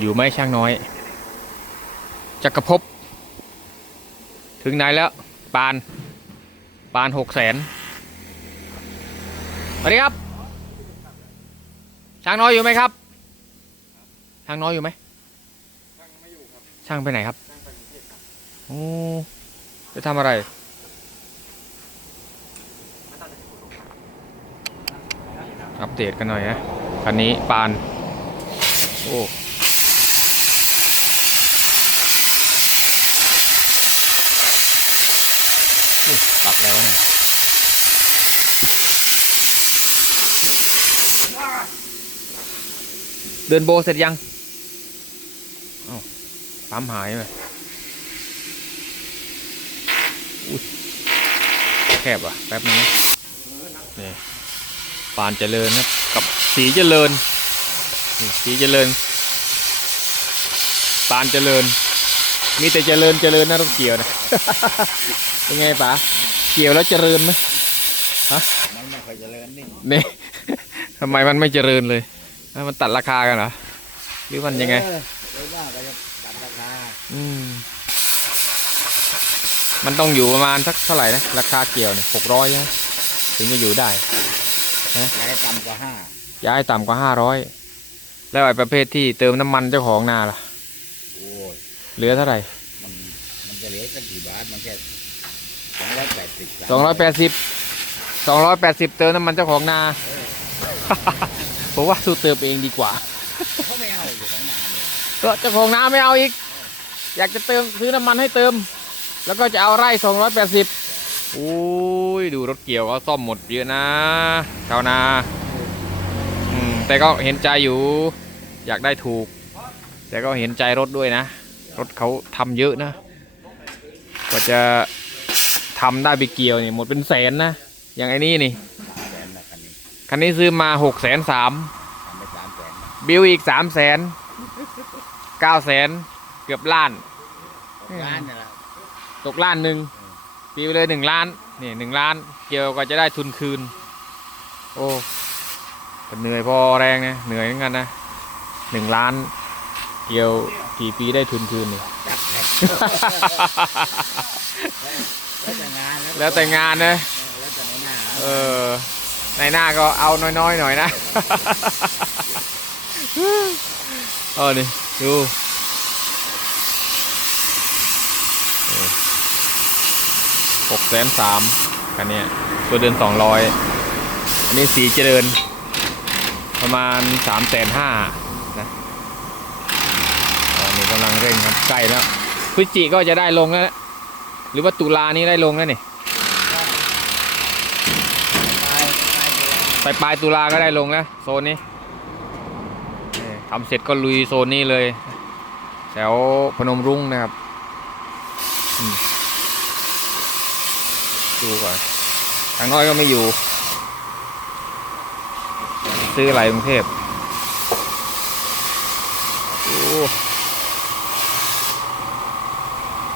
อยู่ไหมช่างน้อยจักรภพถึงไหนแล้ว ปาน ปานหกแสนสวัสดีครับ ช่างน้อยอยู่ไหมครับ ช่างน้อยอยู่ไหมช่างไม่อยู่ครับ ช่างไปไหนครับ ช่างไปกรุงเทพครับโอ้จะทำอะไร อัปเดตกันหน่อยนะ คันนี้ปาน โอ้โอ้ตัดแล้วนะ เดินโบเสร็จยังเอ้าปั๊มหายไปอุ้ยแคบอะ แป๊บนึงนะนี่ปานเจริญครับกับสีเจริญนี่สีเจริญ ปานเจริญ มีแต่เจริญเจริญนะต้องเกี่ยวนะ เป็นไงป๋าเกี่ยวแล้วเจริญไหมมันไม่ค่อยเจริญนี่นี่ทำไมมันไม่เจริญเลย อะมันตัดราคากันเหรอ หรือมันยังไง เออโดยมากก็จะตัดราคาอืม มันต้องอยู่ประมาณสักเท่าไหร่นะ ราคาเกี่ยวเนี่ยหกร้อยนะถึงจะอยู่ได้อย่าให้ต่ำกว่าห้าย้ายต่ำกว่าห้าร้อยแล้วไอ้ประเภทที่เติมน้ำมันเจ้าของนาล่ะ โอ้ยเหลือเท่าไหร่มันมันจะเหลือกันกี่บาทมันแค่สองร้อยแปดสิบสองร้อยแปดสิบสองร้อยแปดสิบเติมน้ำมันเจ้าของนา ผมว่าสู้เติมเองดีกว่า เขาไม่เอาอยู่ของหนาเนี่ยก็เจ้าของนาไม่เอาอีก อยากจะเติมซื้อน้ำมันให้เติม แล้วก็จะเอาไร่สองร้อยแปดสิบโอ้ยดูรถเกี่ยวเขาซ่อมหมดเยอะนะชาวนาอืมแต่ก็เห็นใจอยู่ อยากได้ถูก แต่ก็เห็นใจรถด้วยนะ รถเขาทำเยอะนะกว่าจะทำได้ไปเกี่ยวนี่หมดเป็นแสนนะ อย่างไอ้นี่นี่สามแสนนะ คันนี้คันนี้ซื้อมาหกแสนสามทำไปสามแสนนะบิวอีกสามแสนเก้าแสนเกือบล้านร้านเนี่ยแหละตกล้านหนึ่งปีไปเลยหนึ่งล้านนี่หนึ่งล้าน เกี่ยวก็จะได้ทุนคืน โอ้ก็เหนื่อยพอแรงนะเหนื่อยเหมือนกันนะหนึ่งล้าน เกี่ยวกี่ปีได้ทุนคืนนี่จับแท็กแล้วแต่งานแล้วแต่งานนะแล้วแต่ในหน้าเออ ในหน้าก็เอาน้อยๆหน่อยนะเออนี่ดูหกแสนสามคันเนี้ยตัวเดินสองร้อยอันนี้สีเจริญ ประมาณสามแสนห้านะตอนนี้กำลังเร่งครับใกล้แล้วพฤศจิก็จะได้ลงแล้ว หรือว่าตุลานี้ได้ลงแล้วนี่ ปลายปลายตุลาปลายตุลาก็ได้ลงแล้วโซนนี้ทำเสร็จก็ลุยโซนนี้เลย แถวพนมรุ้งนะครับดูก่อนทางน้อยก็ไม่อยู่ ซื้ออะไรกรุงเทพ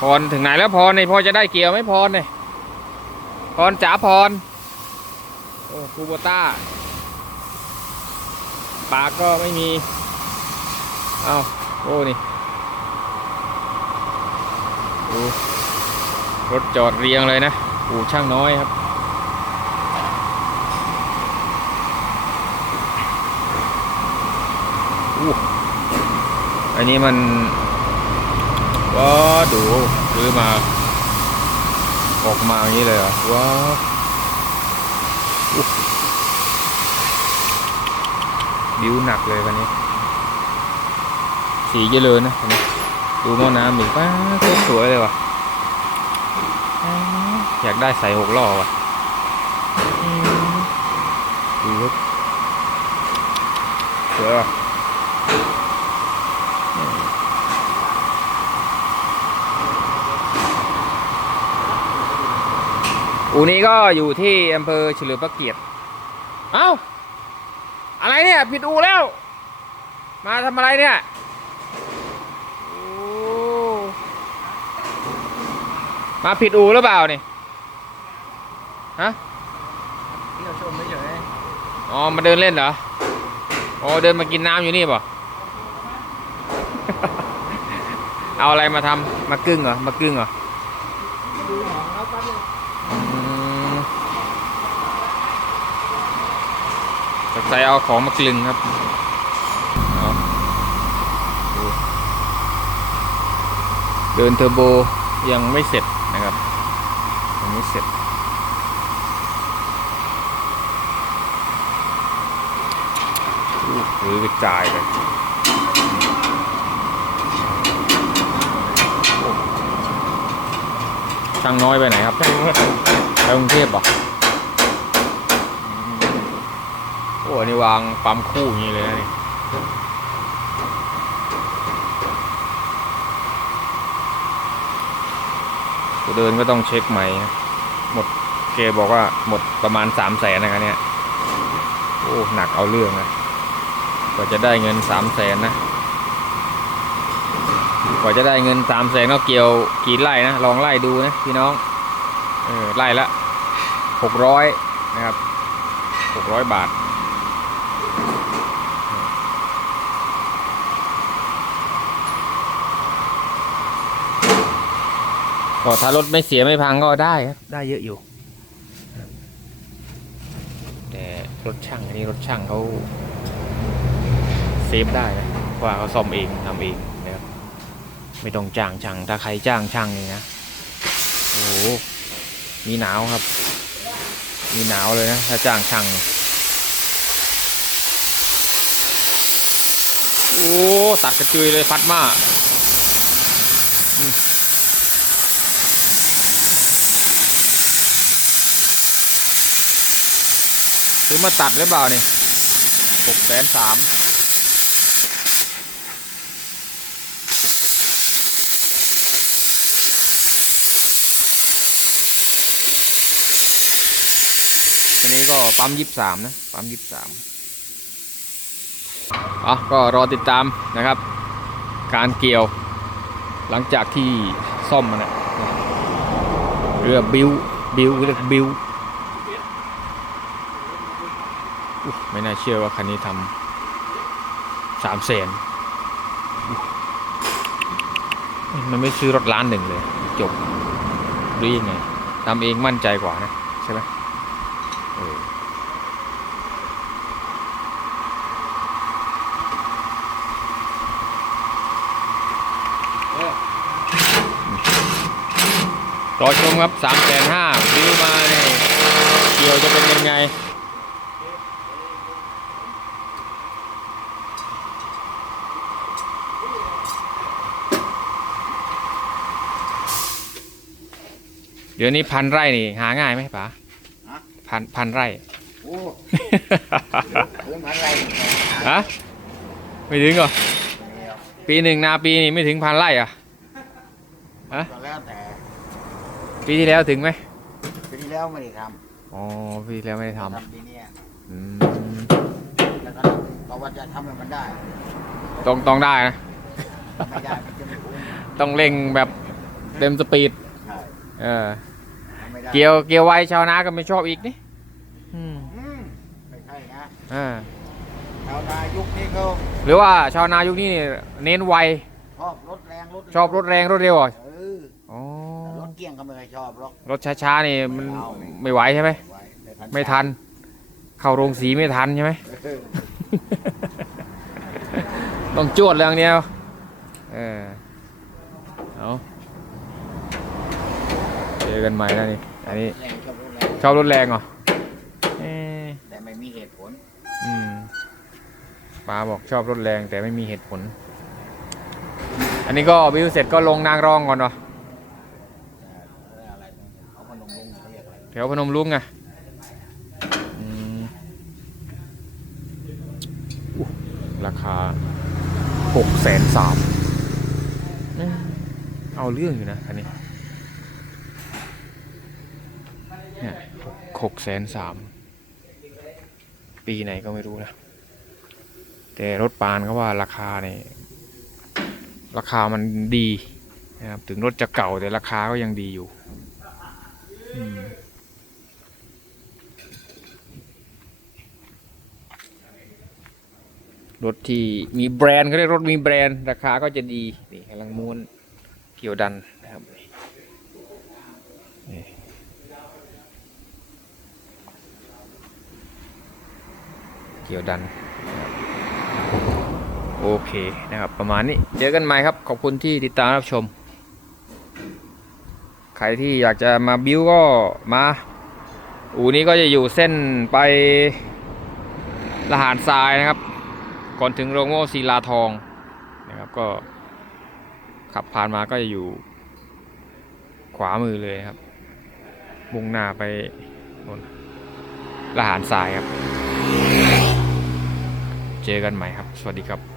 พรถึงไหนแล้วพรในพอจะได้เกี่ยวไหมพรเนี่ยพรจ๋าพร โอ้คูโบต้าปากก็ไม่มี เอาโอ้นี่รถจอดเรียงเลยนะอู่ช่างน้อยครับอู้อันนี้มันว้าดูซื้อมา ออกมาอย่างนี้เลยเหรอว้า บิวหนักเลยวันนี้ สีเยอะเลยนะวันนี้ดูหม้อน้ำอีกป้าโคตรสวยเลยว่ะ อยากได้ใส่หกล้อว่ะอืมดูครับสวยว่ะ อูนี้ก็อยู่ที่อำเภอเฉลิมพระเกียรติ เอ้า อะไรเนี่ย ผิดอูแล้ว มาทำอะไรเนี่ยโอ้มาผิดอูหรือเปล่านี่ ฮะเที่ยวชมไม่เฉยอ๋อ มาเดินเล่นเหรอ อ๋อ เดินมากินน้ำอยู่นี่ป่ะเอาอะไรมาทำมากึ่งเหรอ มากึ่งเหรอดูหองแล้วปั๊บเล ยอืมสงสัยเอาของมากลึงครับเดินเทอร์โบยังไม่เสร็จนะครับยังไม่เสร็จหรือกระจายเลยโอ้ ช่างน้อยไปไหนครับ ไปกรุงเทพเหรออืมโอ้อันนี่วางปั๊มคู่อย่างนี้เลยนะนี่กูเดินก็ต้องเช็คใหม่ หมดเกบอกว่าหมดประมาณสามแสนนะครับเนี่ย โอ้ หนักเอาเรื่องนะกว่าจะได้เงินสามแสนนะ กว่าจะได้เงินสามแสนก็เกี่ยวกี่ไร่นะ ลองไล่ดูนะพี่น้อง เออไล่ละหกร้อยนะครับหกร้อยบาท ก็ถ้ารถไม่เสียไม่พังก็ได้ครับ ได้เยอะอยู่ แต่รถช่างอันนี้รถช่างเขาเซฟได้นะเพราะว่าเขาซ่อมเองทำเองนะครับ ไม่ต้องจ้างช่างถ้าใครจ้างช่างนี่นะโอ้โหมีหนาวครับ มีหนาวเลยนะถ้าจ้างช่างโอ้ตัดกระจุยเลยพัดมาอืมซื้อมาตัดหรือเปล่านี่หกแสนสาม ทีนี้ก็ปั๊มยี่สิบสามนะปั๊มยี่สิบสามอะก็รอติดตามนะครับ การเกี่ยว หลังจากที่ซ่อมมันนะเรือบิวบิวเรียกบิวไม่น่าเชื่อว่าคันนี้ทำสามแสนมันไม่ซื้อรถล้านหนึ่งเลย จบหรือยังไงทำเองมั่นใจกว่านะ ใช่ไหม รอชมครับสามแสนห้าซื้อมาเนี่ยเกี่ยวจะเป็นยังไงเดี๋ยวนี้พันไร่นี่หาง่ายไหมป๋าฮะพันพันไร่โอ้เรื่องอะไรฮะไม่ถึงเหรอเนี่ยปีหนึ่งนาปีนี่ไม่ถึงพันไร่อะฮะก็แล้วแต่ ปีที่แล้วถึงไหมปีที่แล้วไม่ได้ทอ๋อปีที่แล้วไม่ได้ำททำปีเนี้ยำอืมแล้วก็เราว่าจะทำให้มันได้ต้องต้องได้นะ ไม่ได้มันจะไม่คุ้มต้องเร่งแบบเต็มสปีด ใช่เออทำไม่ได้เกี่ยวเกี่ยวไวชาวนาก็ไม่ชอบอีกนี่อืมอืมไม่ใช่นะอ่าชาวนายุคนี้เขาหรือว่าชาวนายุคนี้นี่เน้นไวชอบรถแรงรถชอบรถแรงรถเร็วอะเอออ๋อรถเกี่ยงก็ไม่เคยชอบหรอกรถช้าๆนี่มันไม่ไหวใช่ไหมไว้ไม่ทัน เข้าโรงสีไม่ทันใช่ไหม เออต้องจวดเรื่องเดียว เออ เอาเจอกันใหม่แล้วนี่ อันนี้แรงชอบรถแรงชอบรถแรงเหรอเออแต่ไม่มีเหตุผลอืมป้าบอกชอบรถแรงแต่ไม่มีเหตุผล อันนี้ก็บิวเสร็จก็ลงนางรองก่อนเนาะ แต่อะไรเขาพนมรุ้งเขาเรียกอะไร แถวพนมรุ้งไงอืมอุ๊ยราคาหกแสนสามเอาเรื่องอยู่นะคันนี้เนี่ยหกแสนสามปีไหนก็ไม่รู้นะ แต่รถปานเขาว่าราคาเนี่ยราคามันดีนะครับถึงรถจะเก่าแต่ราคาก็ยังดีอยู่ อืม รถที่มีแบรนด์เขาเรียกรถมีแบรนด์ราคาก็จะดีนี่กำลังม้วนเกี่ยวดันนะครับนี่เกี่ยวดันโอเคนะครับ ประมาณนี้เจอกันใหม่ครับ ขอบคุณที่ติดตามรับชม ใครที่อยากจะมาบิ้วก็มาอูนี้ก็จะอยู่เส้นไปละหารทรายนะครับ ก่อนถึงโรงโม่ศิลาทองนะครับก็ขับผ่านมาก็จะอยู่ขวามือเลยครับ มุ่งหน้าไปนนละหารทรายครับ เจอกันใหม่ครับ สวัสดีครับ